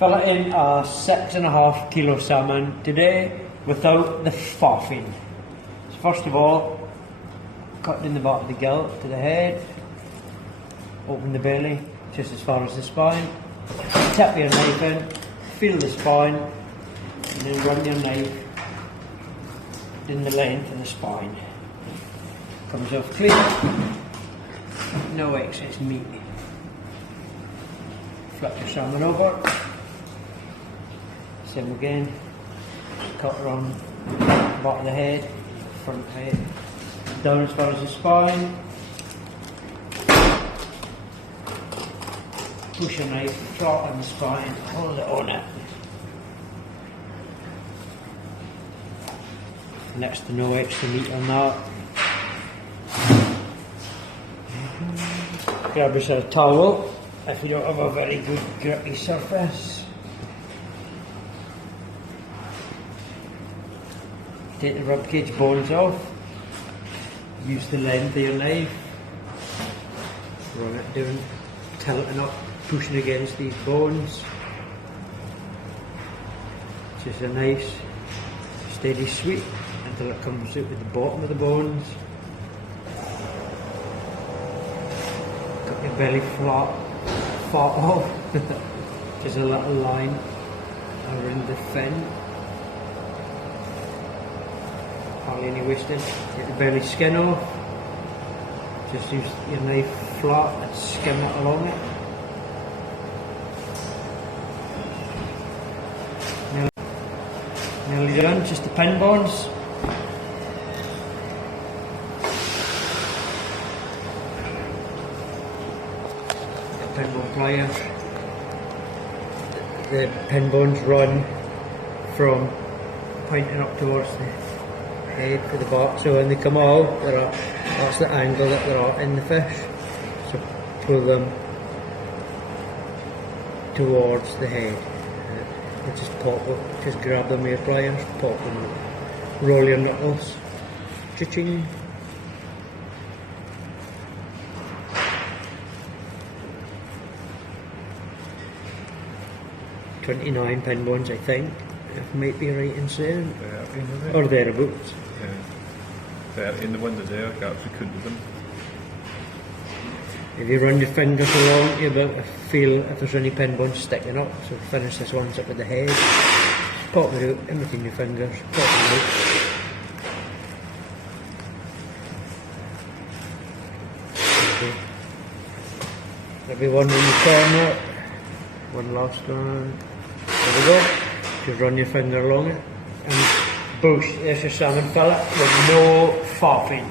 Filleting a 6.5 kilo salmon today without the faffing. So first of all, cut in the bottom of the gill to the head, open the belly just as far as the spine, tap your knife in, feel the spine, and then run your knife in the length of the spine. Comes off clean, no excess meat. Flip your salmon over, same again, cut around the bottom of the head, front head, down as far as the spine, push your knife flat on the spine, hold it on it. Next to no extra meat on that. Grab yourself a towel if you don't have a very good gritty surface. Take the ribcage bones off. Use the length of your knife. Run it down, tilting up, pushing against these bones. Just a nice steady sweep until it comes out with the bottom of the bones. Cut your belly flat off. Just a little line around the fin. Hardly any wasted. Take the belly skin off. Just use your knife flat and skim it along it. Nearly done, just the pin bones. The pin bone pliers. The pin bones run from pointing up towards the head for the back, so when they come out, that's the angle that they're at in the fish. So pull them towards the head. And just pop it, just grab them with your pliers, pop them out. Roll your knuckles. Cha-ching. $29 pin bones, I think, if I might be right in saying. Or thereabouts. Yeah. In the window there, I actually couldn't them. If you run your fingers along, you'll be able to feel if there's any pin bones sticking up. So finish this one up with the head. Pop it out in between your fingers. Pop it out. Okay. There'll be one in the corner. One last one. There we go. Just run your finger along it. And boosh, there's your salmon fillet with no faffing.